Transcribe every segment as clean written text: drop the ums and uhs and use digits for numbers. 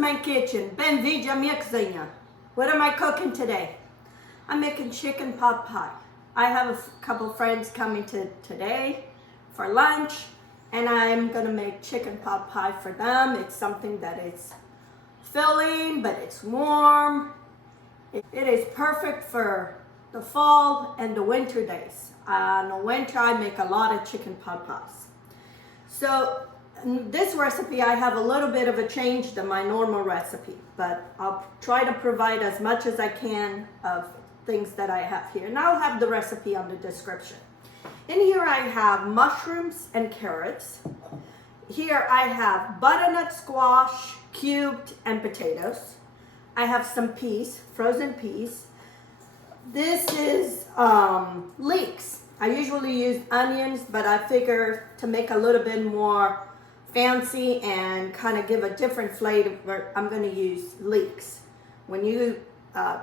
my kitchen. Bem-vindo à minha cozinha. What am I cooking today? I'm making chicken pot pie. I have a couple friends coming today for lunch, and I'm gonna make chicken pot pie for them. It's something that is filling, but it's warm. It is perfect for the fall and the winter days. In the winter, I make a lot of chicken pot pies. So in this recipe, I have a little bit of a change than my normal recipe, but I'll try to provide as much as I can of things that I have here. And I'll have the recipe on the description. In here I have mushrooms and carrots. Here I have butternut squash, cubed, and potatoes. I have some peas, frozen peas. This is leeks. I usually use onions, but I figure to make a little bit more fancy and kind of give a different flavor, I'm going to use leeks. When you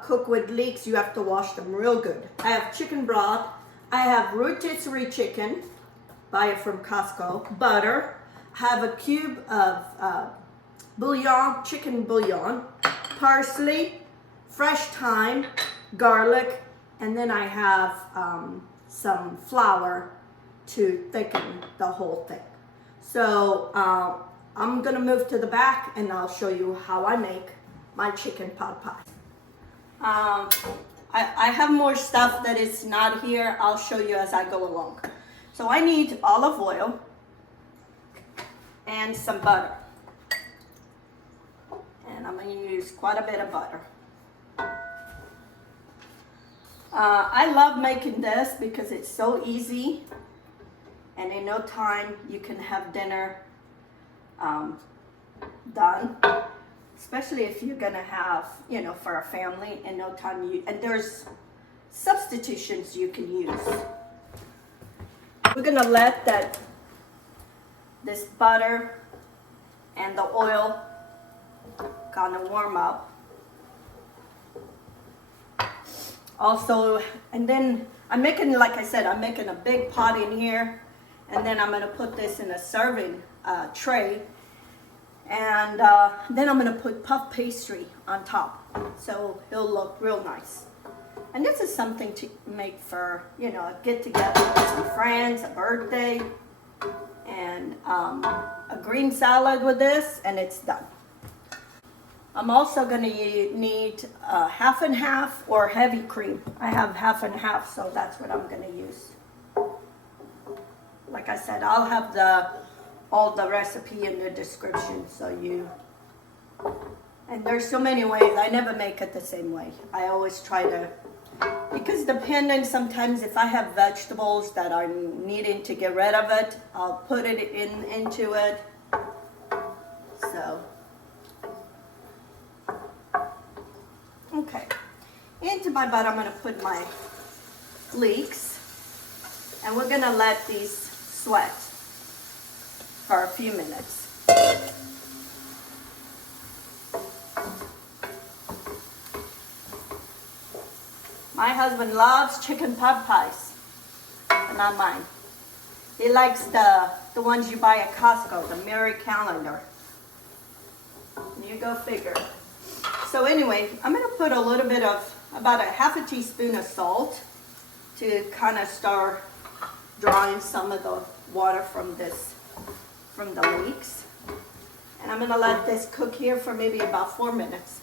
cook with leeks, you have to wash them real good. I have chicken broth. I have rotisserie chicken, buy it from Costco, butter. I have a cube of bouillon, chicken bouillon, parsley, fresh thyme, garlic, and then I have some flour to thicken the whole thing. So I'm gonna move to the back and I'll show you how I make my chicken pot pie. I have more stuff that is not here. I'll show you as I go along. So I need olive oil and some butter. And I'm gonna use quite a bit of butter. I love making this because it's so easy, and in no time you can have dinner done, especially if you're gonna have, you know, for a family. In no time and there's substitutions you can use. We're gonna let this butter and the oil kind of warm up. Also, and then I'm making, like I said, I'm making a big pot in here, and then I'm gonna put this in a serving tray, and then I'm gonna put puff pastry on top, so it'll look real nice. And this is something to make for, you know, a get together with some friends, a birthday, and a green salad with this, and it's done. I'm also going to need half and half or heavy cream. I have half and half, so that's what I'm going to use. Like I said, I'll have all the recipe in the description, so and there's so many ways. I never make it the same way. I always try to, because depending sometimes if I have vegetables that are needing to get rid of it, I'll put it into it. So. Okay, into my butter I'm going to put my leeks, and we're going to let these sweat for a few minutes. My husband loves chicken pot pies, but not mine. He likes the ones you buy at Costco, the Mary calendar. You go figure. So anyway, I'm going to put a little bit of, about a half a teaspoon of salt to kind of start drawing some of the water from the leeks. And I'm going to let this cook here for maybe about 4 minutes.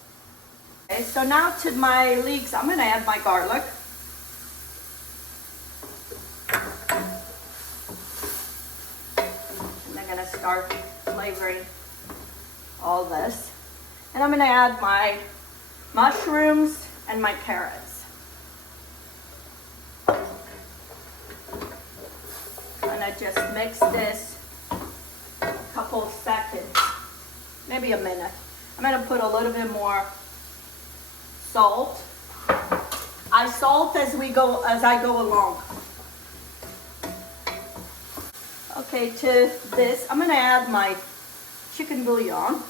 Okay, so now to my leeks, I'm going to add my garlic. And I'm going to start flavoring all this. And I'm going to add my mushrooms and my carrots. I'm going to just mix this a couple of seconds, maybe a minute. I'm going to put a little bit more salt. I salt as I go along. Okay, to this, I'm going to add my chicken bouillon.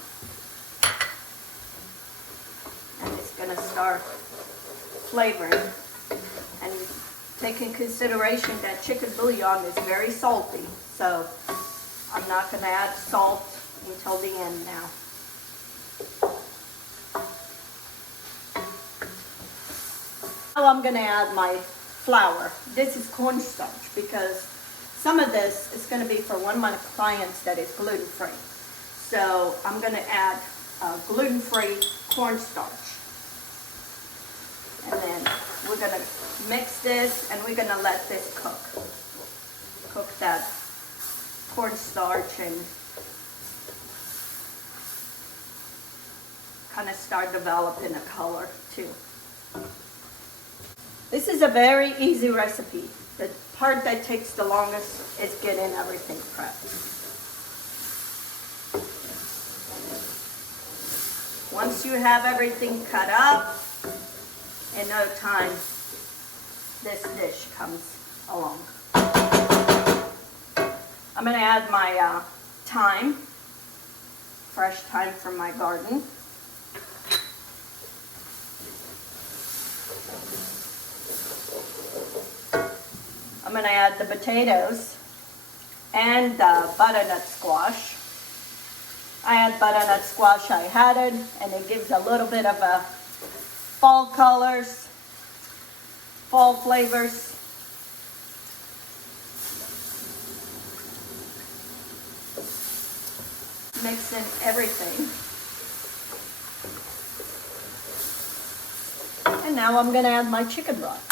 Going to start flavoring, and take in consideration that chicken bouillon is very salty, so I'm not going to add salt until the end now. Now I'm gonna add my flour. This is cornstarch because some of this is gonna be for one of my clients that is gluten-free. So I'm gonna add gluten-free cornstarch. And then we're gonna mix this and we're gonna let this cook. Cook that cornstarch and kind of start developing a color too. This is a very easy recipe. The part that takes the longest is getting everything prepped. Once you have everything cut up, in no time, this dish comes along. I'm gonna add my thyme, fresh thyme from my garden. I'm gonna add the potatoes and the butternut squash. I had butternut squash, I had it, and it gives a little bit of a fall colors, fall flavors. Mix in everything. And now I'm gonna add my chicken broth.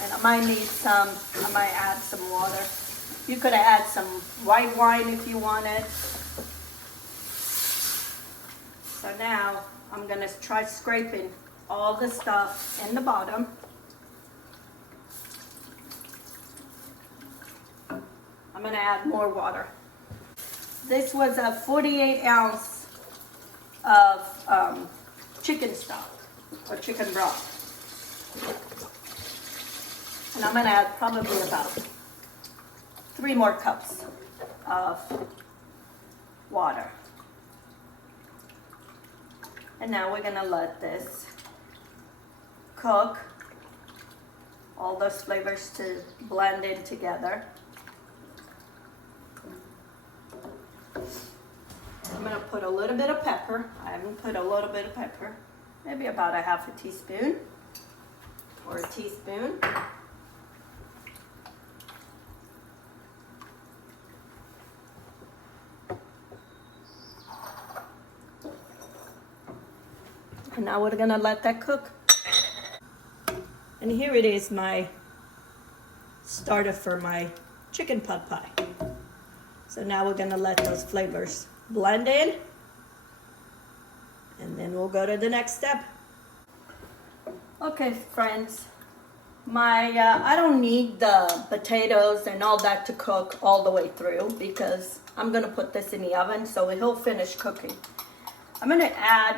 And I might add some water. You could add some white wine if you wanted. So now I'm gonna try scraping all the stuff in the bottom. I'm gonna add more water. This was a 48 ounce of chicken stock or chicken broth. And I'm gonna add probably about 3 more cups of water. And now we're gonna let this cook, all those flavors to blend in together. I'm gonna put a little bit of pepper. I haven't put a little bit of pepper, maybe about a half a teaspoon or a teaspoon. And now we're gonna let that cook. And here it is, my starter for my chicken pot pie. So now we're gonna let those flavors blend in, and then we'll go to the next step. Okay, friends, I don't need the potatoes and all that to cook all the way through because I'm gonna put this in the oven so it'll finish cooking. I'm gonna add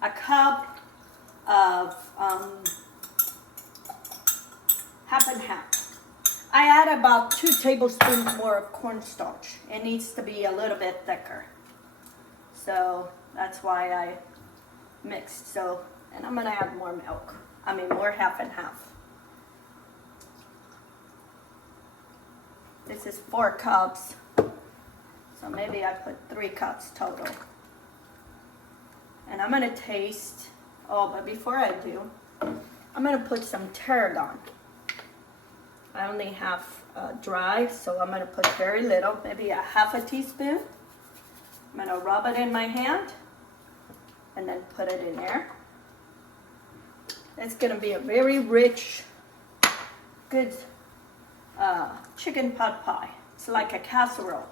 a cup of half and half. I add about 2 tablespoons more of cornstarch. It needs to be a little bit thicker. So that's why I mixed. And I'm gonna add more milk. More half and half. This is 4 cups. So maybe I put 3 cups total. And I'm gonna taste, but before I do, I'm gonna put some tarragon. I only have dry, so I'm gonna put very little, maybe a half a teaspoon. I'm gonna rub it in my hand and then put it in there. It's gonna be a very rich, good chicken pot pie. It's like a casserole.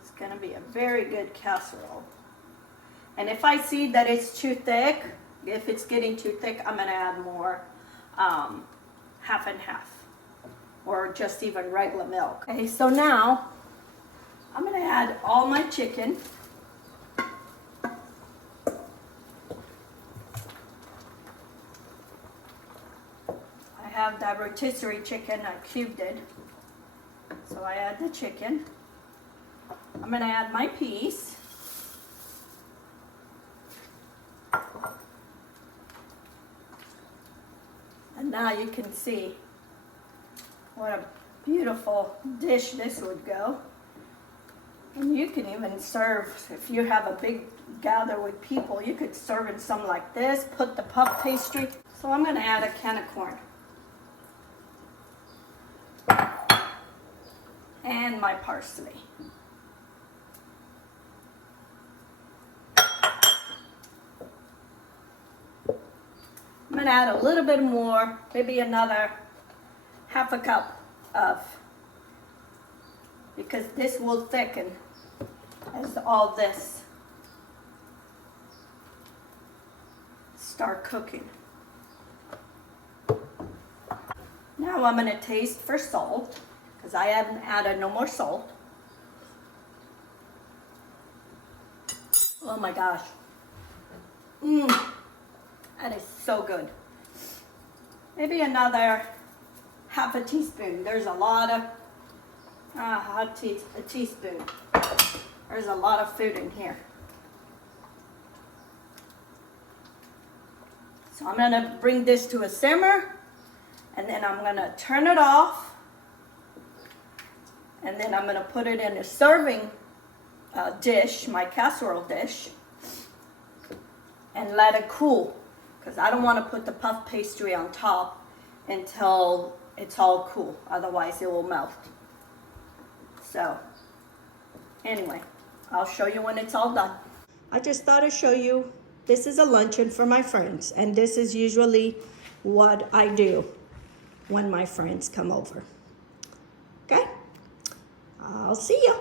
It's gonna be a very good casserole. And if I see that it's too thick, if it's getting too thick, I'm gonna add more half and half, or just even regular milk. Okay, so now I'm gonna add all my chicken. I have that rotisserie chicken, I cubed it. So I add the chicken. I'm gonna add my peas. And now Now you can see what a beautiful dish this would go. And you can even serve, if you have a big gather with people, you could serve in some like this, put the puff pastry. So I'm gonna add a can of corn. And my parsley. I'm gonna add a little bit more, maybe another half a cup of, because this will thicken as all this start cooking. Now I'm gonna taste for salt, because I haven't added no more salt. Oh my gosh. That is so good. Maybe another half a teaspoon. There's a lot of, a teaspoon. There's a lot of food in here. So I'm gonna bring this to a simmer, and then I'm gonna turn it off, and then I'm gonna put it in a serving dish, my casserole dish, and let it cool, because I don't want to put the puff pastry on top until it's all cool, otherwise it will melt. So anyway, I'll show you when it's all done. I just thought I'd show you, this is a luncheon for my friends, and this is usually what I do when my friends come over. Okay? I'll see you.